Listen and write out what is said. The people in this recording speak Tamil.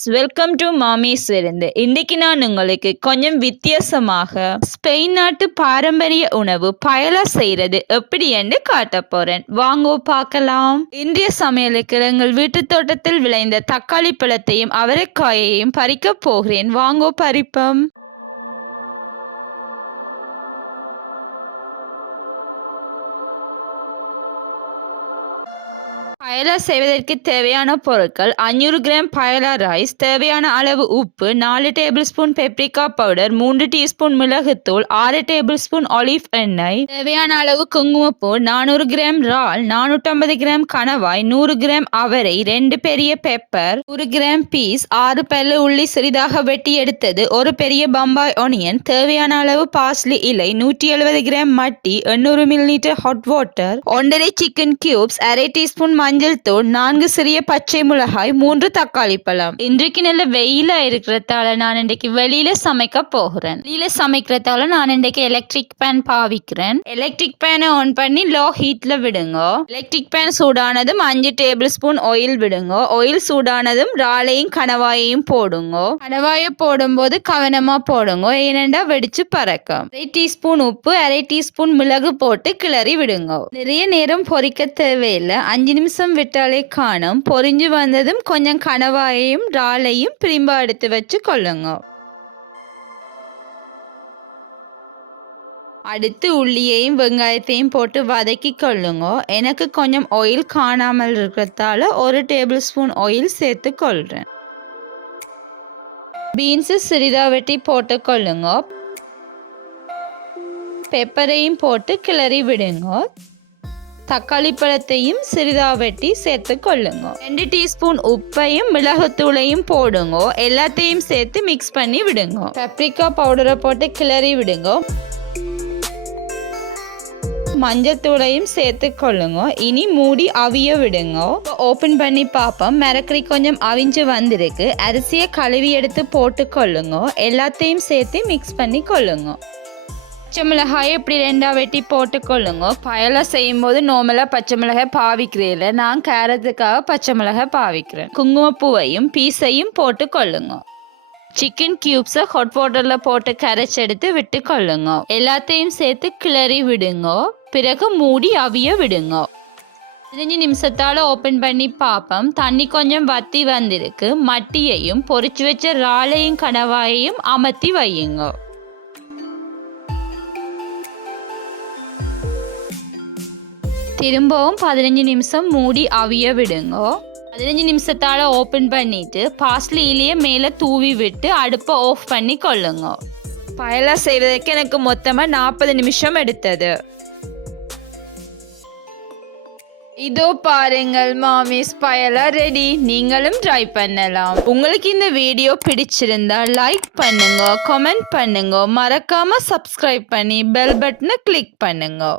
ஃப்ரெண்ட்ஸ், வெல்கம் டு மாமிஸ் விருந்து. இன்னைக்கு நான் உங்களுக்கு கொஞ்சம் வித்தியாசமாக ஸ்பெயின் நாட்டு பாரம்பரிய உணவு பயலா செய்யறது எப்படி என்று காட்ட போறேன். வாங்கோ பார்க்கலாம். இந்திய சமையலுக்கு எங்கள் வீட்டு தோட்டத்தில் விளைந்த தக்காளி பழத்தையும் அவரைக்காயையும் பறிக்க போகிறேன். வாங்கோ பறிப்போம். பயலா செய்வதற்கு தேவையான பொருட்கள் 500 கிராம் பயலா ரைஸ், தேவையான அளவு உப்பு, 4 டேபிள் ஸ்பூன் பெப்ரிகா பவுடர், 3 டீஸ்பூன் மிளகுத்தூள், 6 டேபிள் ஸ்பூன் ஆலிவ் எண்ணெய், தேவையான அளவு குங்குமப்பூ, 400 கிராம் இறால், 450 கிராம் கணவாய், 100 கிராம் அவரை, 2 பெரிய பெப்பர், 100 கிராம் பீஸ், 6 பல்லு உள்ளி சிறிதாக வெட்டி எடுத்தது, ஒரு பெரிய பம்பாய் ஒனியன், தேவையான அளவு பார்ஸ்லி இலை, 170 கிராம் மட்டி, 800 millilitre hot water, 1.5 chicken cubes, அரை டீஸ்பூன் மஞ்சள் தூள், 4 சிறிய பச்சை மிளகாய், 3 தக்காளி பழம். இன்றைக்கு நல்ல வெயிலா இருக்கிறதால நான் இன்றைக்கு வெளியில சமைக்க போகிறேன். வெளியில சமைக்கிறதால நான் இன்றைக்கு எலக்ட்ரிக் பேன் பாவிக்கிறேன். எலக்ட்ரிக் பேனை ஆன் பண்ணி லோ ஹீட்ல விடுங்க. எலக்ட்ரிக் பேன் சூடானதும் 5 டேபிள் ஸ்பூன் ஆயில் விடுங்க. ஆயில் சூடானதும் இறாலையும் கணவாயையும் போடுங்க. கணவாயை போடும்போது கவனமா போடுங்க, ஏனெண்டா வெடிச்சு பறக்கும். 1 டீஸ்பூன் உப்பு, 1/2 டீஸ்பூன் மிளகு போட்டு கிளறி விடுங்க. நிறைய நேரம் பொரிக்க தேவையில்லை, 5 நிமிஷம் விட்டாலே காணும். பொரிஞ்சு வந்ததும் கொஞ்சம் கணவாயையும் இறாலையும் பிரிம்பா எடுத்து வச்சு கொள்ளுங்க. அடுத்து உள்ளியையும் வெங்காயத்தையும் போட்டு வதக்கி கொள்ளுங்க. எனக்கு கொஞ்சம் ஆயில் காணாமல் இருக்கிறதால 1 டேபிள் ஸ்பூன் ஆயில் சேர்த்து கொள்றேன். பீன்ஸு சிறிதா வெட்டி போட்டு கொள்ளுங்க. பெப்பரையும் போட்டு கிளறி விடுங்க. தக்காளி பழத்தையும் சிறிதா வெட்டி சேர்த்து கொள்ளுங்க. 2 டீஸ்பூன் உப்பையும் மிளகுத்தூளையும் போடுங்க. எல்லாத்தையும் சேர்த்து மிக்ஸ் பண்ணி விடுங்க. பெப்ரிகா பவுடரை போட்டு கிளறி விடுங்க. மஞ்சத்தூளையும் சேர்த்து கொள்ளுங்க. இனி மூடி அவிய விடுங்க. ஓப்பன் பண்ணி பார்ப்போம். மிரக்கறி கொஞ்சம் அவிஞ்சு வந்திருக்கு. அரிசியை கழுவி எடுத்து போட்டு கொள்ளுங்க. எல்லாத்தையும் சேர்த்து மிக்ஸ் பண்ணி கொள்ளுங்க. பச்சை மிளகாயை இப்படி 2 வெட்டி போட்டு கொள்ளுங்க. பயலா செய்யும் போது நார்மலாக பச்சை மிளகாய் பாவிக்கிறேன், நான் கேரத்துக்காக பச்சை மிளகாய் பாவிக்கிறேன். குங்குமப்பூவையும் பீஸையும் போட்டு கொள்ளுங்க. சிக்கன் கியூப்ஸை ஹாட் வாட்டரில் போட்டு கரைச்செடுத்து விட்டு கொள்ளுங்க. எல்லாத்தையும் சேர்த்து கிளறி விடுங்க. பிறகு மூடி அவிய விடுங்க. 15 நிமிஷத்தால் ஓப்பன் பண்ணி பார்ப்போம். தண்ணி கொஞ்சம் வத்தி வந்திருக்கு. மட்டியையும் பொரிச்சு வச்ச இறாலையும் கணவாயையும் அமர்த்தி வையுங்க. திரும்பவும் 15 நிமிஷம் மூடி அவிய விடுங்க. 15 நிமிஷத்தால் ஓப்பன் பண்ணிட்டு பார்ஸ்லி இலையை மேலே தூவி விட்டு அடுப்பை ஆஃப் பண்ணி கொள்ளுங்க. பயலா செய்வதற்கு எனக்கு மொத்தமாக 40 நிமிஷம் எடுத்தது. இதோ பாருங்கள், மாமிஸ் பயலா ரெடி. நீங்களும் ட்ரை பண்ணலாம். உங்களுக்கு இந்த வீடியோ பிடிச்சிருந்தா லைக் பண்ணுங்க, கமெண்ட் பண்ணுங்க, மறக்காம சப்ஸ்கிரைப் பண்ணி பெல் பட்டனை கிளிக் பண்ணுங்க.